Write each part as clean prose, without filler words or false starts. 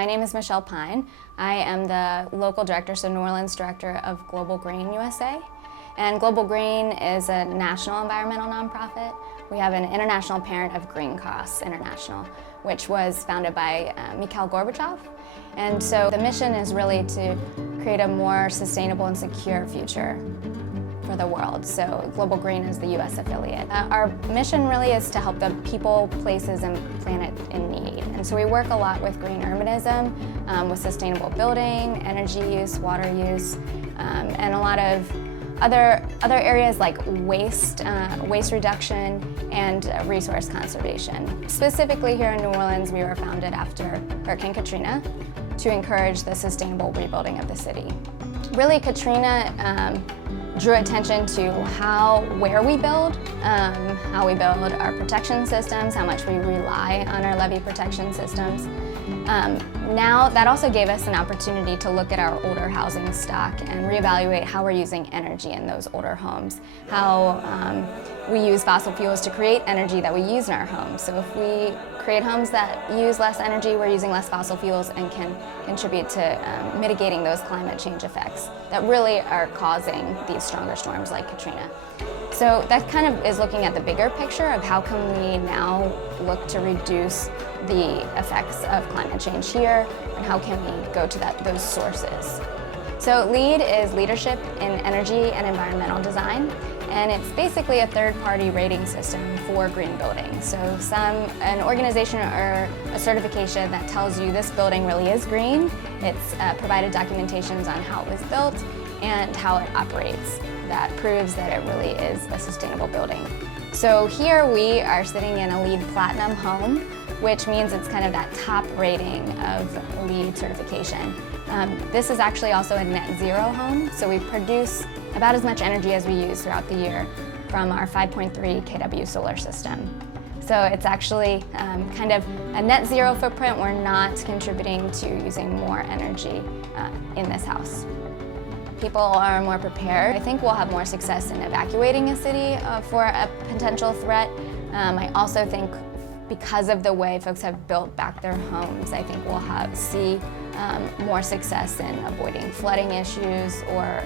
My name is Michelle Pine. I am the local director, so New Orleans director of Global Green USA. And Global Green is a national environmental nonprofit. We have an international parent of Green Cross International, which was founded by Mikhail Gorbachev. And so the mission is really to create a more sustainable and secure future for the world. So Global Green is the US affiliate. Our mission really is to help the people, places, and planet in need. And so we work a lot with green urbanism, with sustainable building, energy use, water use, and a lot of other areas like waste reduction and resource conservation. Specifically here in New Orleans, we were founded after Hurricane Katrina to encourage the sustainable rebuilding of the city. Really, Katrina drew attention to where we build, how we build our protection systems, how much we rely on our levee protection systems. Now that also gave us an opportunity to look at our older housing stock and reevaluate how we're using energy in those older homes, how we use fossil fuels to create energy that we use in our homes. So if we create homes that use less energy, we're using less fossil fuels and can contribute to mitigating those climate change effects that really are causing these stronger storms like Katrina. So that kind of is looking at the bigger picture of how can we now look to reduce the effects of climate change here, and how can we go to those sources. So LEED is Leadership in Energy and Environmental Design, and it's basically a third-party rating system for green buildings. So an organization or a certification that tells you this building really is green. It's provided documentations on how it was built and how it operates. That proves that it really is a sustainable building. So here we are sitting in a LEED Platinum home, which means it's kind of that top rating of LEED certification. This is actually also a net zero home, so we produce about as much energy as we use throughout the year from our 5.3 kW solar system. So it's actually kind of a net zero footprint. We're not contributing to using more energy in this house. People are more prepared. I think we'll have more success in evacuating a city for a potential threat. I also think because of the way folks have built back their homes, I think we'll see more success in avoiding flooding issues or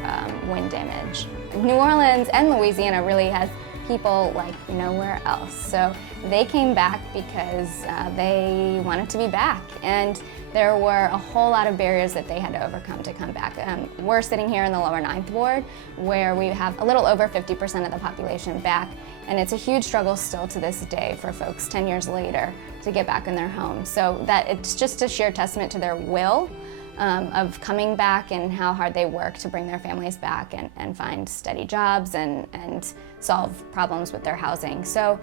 wind damage. New Orleans and Louisiana really has people like nowhere else. So they came back because they wanted to be back, and there were a whole lot of barriers that they had to overcome to come back. We're sitting here in the lower 9th ward, where we have a little over 50% of the population back, and it's a huge struggle still to this day for folks 10 years later to get back in their homes. So that it's just a sheer testament to their will of coming back and how hard they work to bring their families back and find steady jobs and solve problems with their housing. So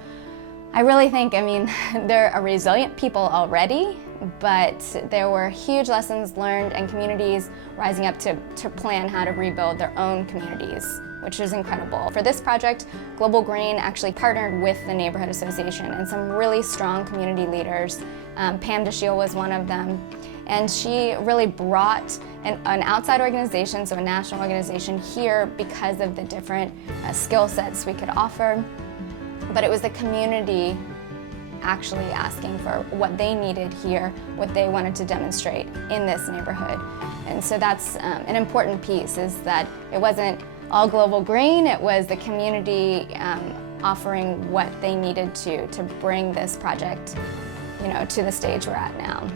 I really think, they're a resilient people already, but there were huge lessons learned and communities rising up to plan how to rebuild their own communities, which is incredible. For this project, Global Green actually partnered with the Neighborhood Association and some really strong community leaders. Pam DeShiel was one of them, and she really brought an outside organization, so a national organization here because of the different skill sets we could offer. But it was the community actually asking for what they needed here, what they wanted to demonstrate in this neighborhood. And so that's an important piece, is that it wasn't all Global Green, it was the community offering what they needed to bring this project to the stage we're at now.